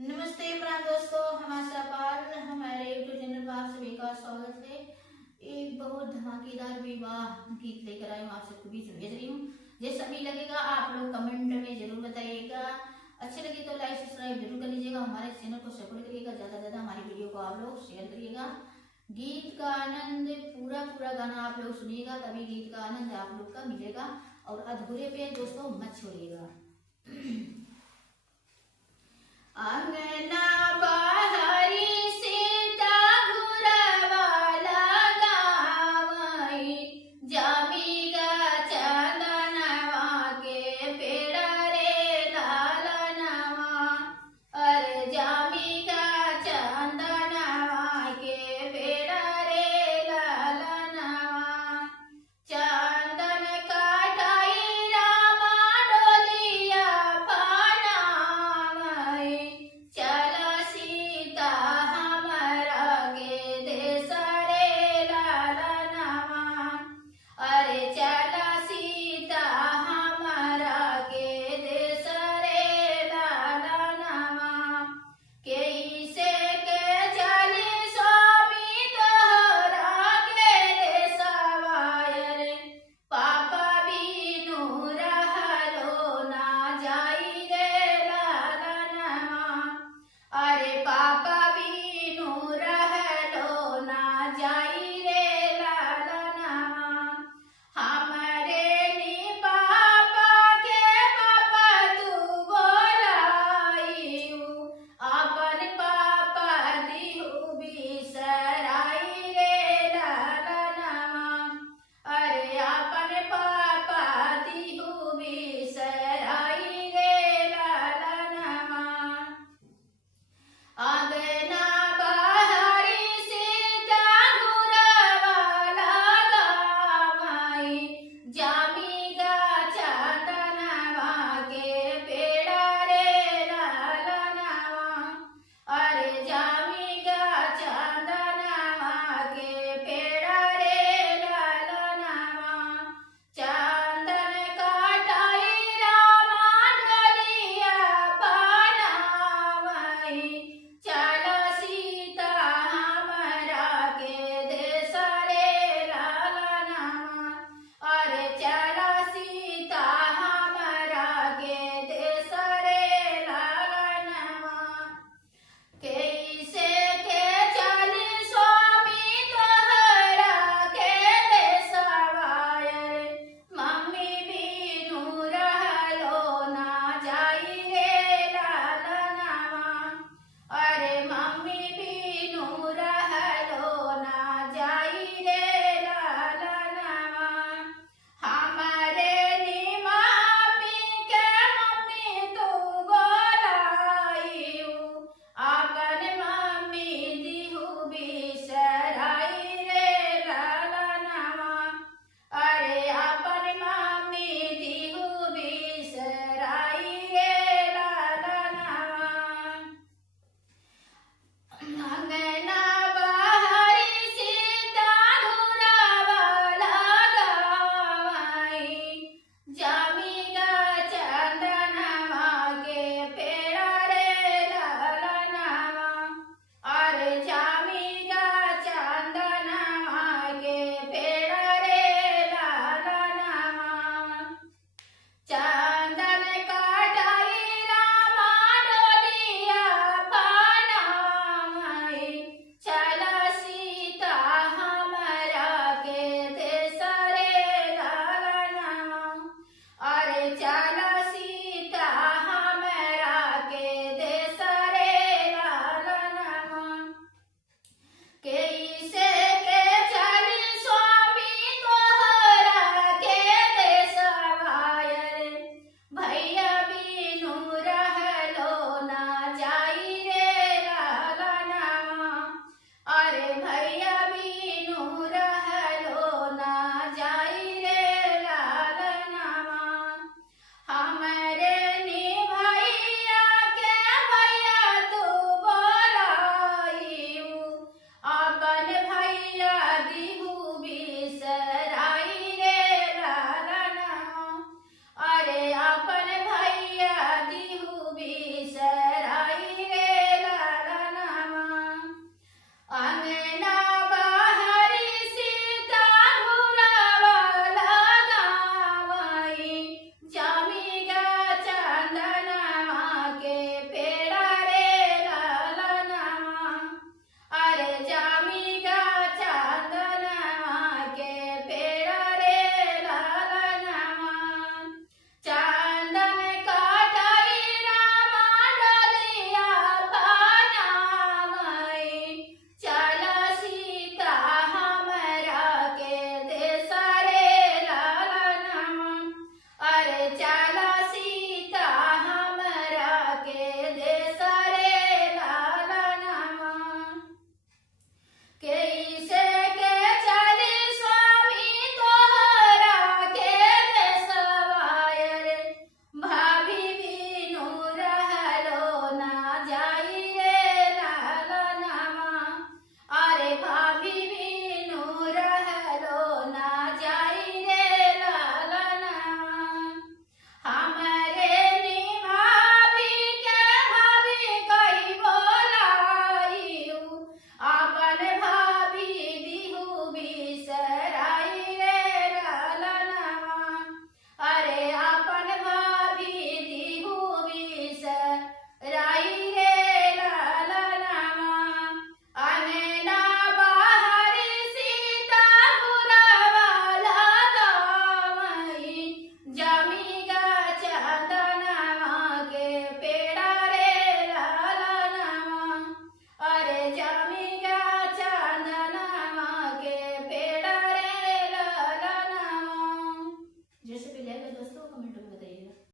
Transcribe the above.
नमस्ते प्राण दोस्तों, हमारे यूट्यूब चैनल पर आप सभी का स्वागत है। एक बहुत धमाकेदार विवाह गीत लेकर आई हूँ, आप सबके बीच भेज रही हूँ। जैसा भी लगेगा आप लोग कमेंट में जरूर बताइएगा। अच्छे लगे तो लाइक सब्सक्राइब जरूर कर लीजिएगा, हमारे चैनल को सपोर्ट करिएगा, ज्यादा से ज्यादा हमारी वीडियो को आप लोग शेयर करिएगा। गीत का आनंद पूरा गाना आप लोग सुनिएगा, तभी गीत का आनंद आप लोग का मिलेगा। और अधूरे पे दोस्तों मत छोड़िएगा।